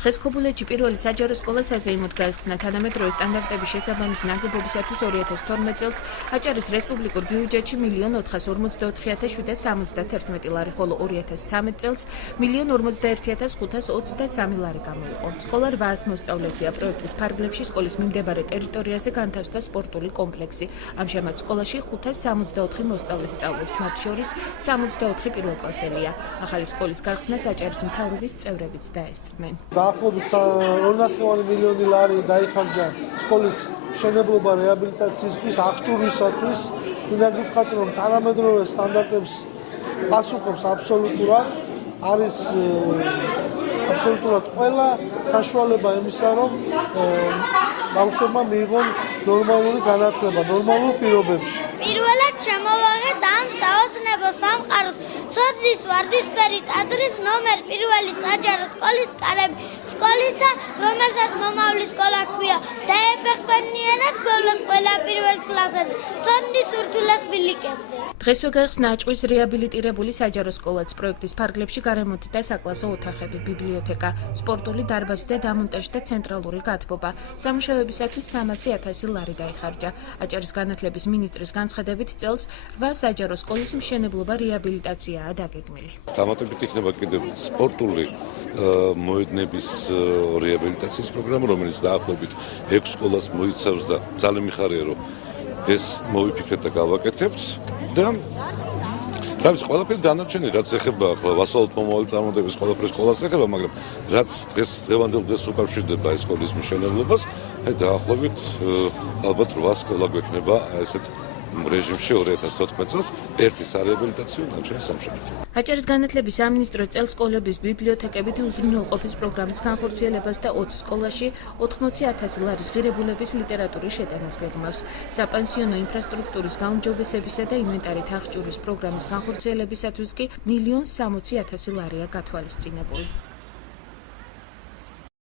დღეს ქობულეთში პირველი საჯარო სკოლა საზეიმოდ გაიხსნა თანამედროვე სტანდარტების შესაბამის ნაგებობისათვის 2012 წელს აჭარის რესპუბლიკურ ბიუჯეტში 1,444,771 ლარი, ხოლო 2013 წელს 1,41,523 ლარი გამოიყო. სკოლა 800 მოსწავლეზეა. პროექტის ფარგლებში სკოლის მიმდებარე ტერიტორიაზე განთავსდა სპორტული კომპლექსი. ამჟამად სკოლაში 564 მოსწავლე სწავლობს, მათ შორის 64 პირველკლასელია. ახალი სკოლის გახსნას აჭარის მთავრობის წევრებიც დაესწრნენ. დაახლოებით 2,5 მილიონი ლარი დაიხარჯა სკოლის მშენებლობა რეაბილიტაციისთვის, აღჭურვისათვის. მინდა გითხრათ, რომ თანამედროვე სტანდარტებს პასუხობს აბსოლუტურად, არის აბსოლუტურად ყველა საშუალება იმისა, რომ ბავშვებმა მიიღონ ნორმალური განათლება, ნორმალურ პირობებში. პირველად შემოვაღეთ ამ საოცნებო სამყაროს ცოდნის ვარდისფერი ტაძრის ნომერ 1 საჯარო სკოლის კარები, სკოლისა, რომელსაც მომავალი სკოლა ჰქვია, დაეფეხმიანეთ გავლას ყველა პირველ კლასელს ცოდნის ურთულეს ბილიკებზე. დღესვე გაიხსნა აჭყვის რეაბილიტირებული საჯარო სკოლაც. პროექტის ფარგლებში გარემოთი და საკლასო ოთახები, ბიბლიოთეკა, სპორტული დარბაზი და დამონტაჟდა ცენტრალური გათბობა. სამუშაოებისათვის 300,000 ლარი დაიხარჯა. აჭარის განათლების მინისტრის განცხადებით წელს 8 საჯარო სკოლის მშენებლობა რეაბილიტაციაა დაგეგმილი. დამატებით იქნება კიდევ სპორტული მოედნების რეაბილიტაციის პროგრამა, რომელიც დაახლოებით 6 სკოლას მოიცავს და ძალიან მიხარია, რომ ეს მოვიფიქრეთ და გავაკეთებთ და რაც ყველაფერი დანარჩენი, რაც ეხება ახლა ვასალოთ მომავალი წარმოდების ყველაფერი სკოლას ეხება, მაგრამ რაც დღევანდელ დღეს უკავშირდება ეს სკოლის მშენებლობას, დაახლოებით ალბათ 8 სკოლა გვექნება ესეთ რეჟიმში 2014 წელს ერთი სარეაბილიტაციო ნარჩენი სამშენებლო. აჭარის განათლების სამინისტრო წელს სკოლების ბიბლიოთეკებით უზრუნველყოფის პროგრამის განხორციელებას და 20 სკოლაში 80,000 ლარის ღირებულების ლიტერატურის შეტანას გეგმავს. საპანსიონო ინფრასტრუქტურის გაუმჯობესებისა და ინვენტარით აღჭურვის პროგრამის განხორციელებისათვის კი 1,60,000 ლარია გათვალისწინებული.